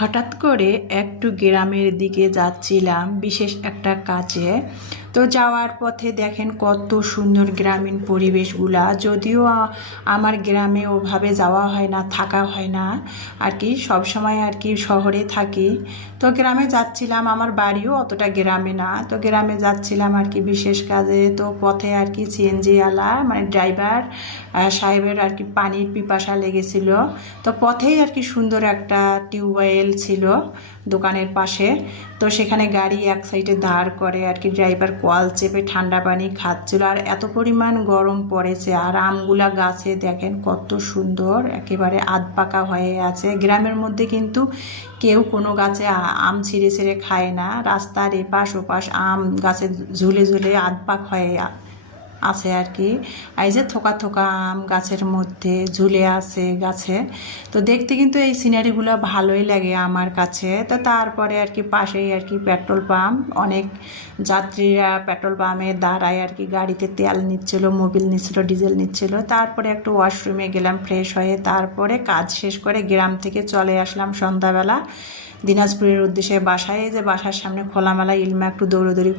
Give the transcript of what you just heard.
হঠাৎ করে একটু গ্রামের দিকে যাচ্ছিলাম বিশেষ একটা কাজে। তো যাওয়ার পথে দেখেন কত সুন্দর গ্রামীণ পরিবেশগুলা। যদিও আমার গ্রামে ওভাবে যাওয়া হয় না, থাকা হয় না, আর কি, সব সময় আর কি শহরে থাকি। তো গ্রামে যাচ্ছিলাম, আমার বাড়িও অতটা গ্রামে না। তো গ্রামে যাচ্ছিলাম আর কি বিশেষ কাজে, তো পথে আর কি সিএনজি আলা মানে ড্রাইভার সাহেবের আর কি পানির পিপাসা লেগেছিল। তো পথেই আর কি সুন্দর একটা টিউবওয়েল ছিল দোকানের পাশে। তো সেখানে গাড়ি এক সাইডে দাঁড় করে আর কি ড্রাইভার কল চেপে ঠান্ডা পানি খাচ্ছিল আর এত পরিমাণ গরম পড়েছে। আর আমগুলা গাছে দেখেন কত সুন্দর, একেবারে আধপাকা হয়ে আছে। গ্রামের মধ্যে কিন্তু কেউ কোনো গাছে আম ছিঁড়ে ছিঁড়ে খায় না। রাস্তার এপাশ ওপাশ আম গাছে ঝুলে ঝুলে আধপাক হয়ে আছে আর কি। এই যে থোকা থোকা আম গাছের মধ্যে ঝুলে আছে গাছে। তো দেখতে কিন্তু এই সিনারিগুলো ভালোই লাগে আমার কাছে। তো তারপরে আর কি পাশেই আর কি পেট্রোল পাম্প অনেক যাত্রীরা পেট্রোল পাম্পে দাঁড়ায় আর কি, গাড়িতে তেল নিচ্ছিল মোবিল নিচ্ছিল ডিজেল নিচ্ছিল। তারপরে একটু ওয়াশরুমে গেলাম ফ্রেশ হয়ে। তারপরে কাজ শেষ করে গ্রাম থেকে চলে আসলাম সন্ধ্যাবেলা। দিনাজপুরের উদ্দেশ্যে বাসায়। এই যে বাসার সামনে খোলামেলা ইলমা একটু দৌড়োদৌড়ি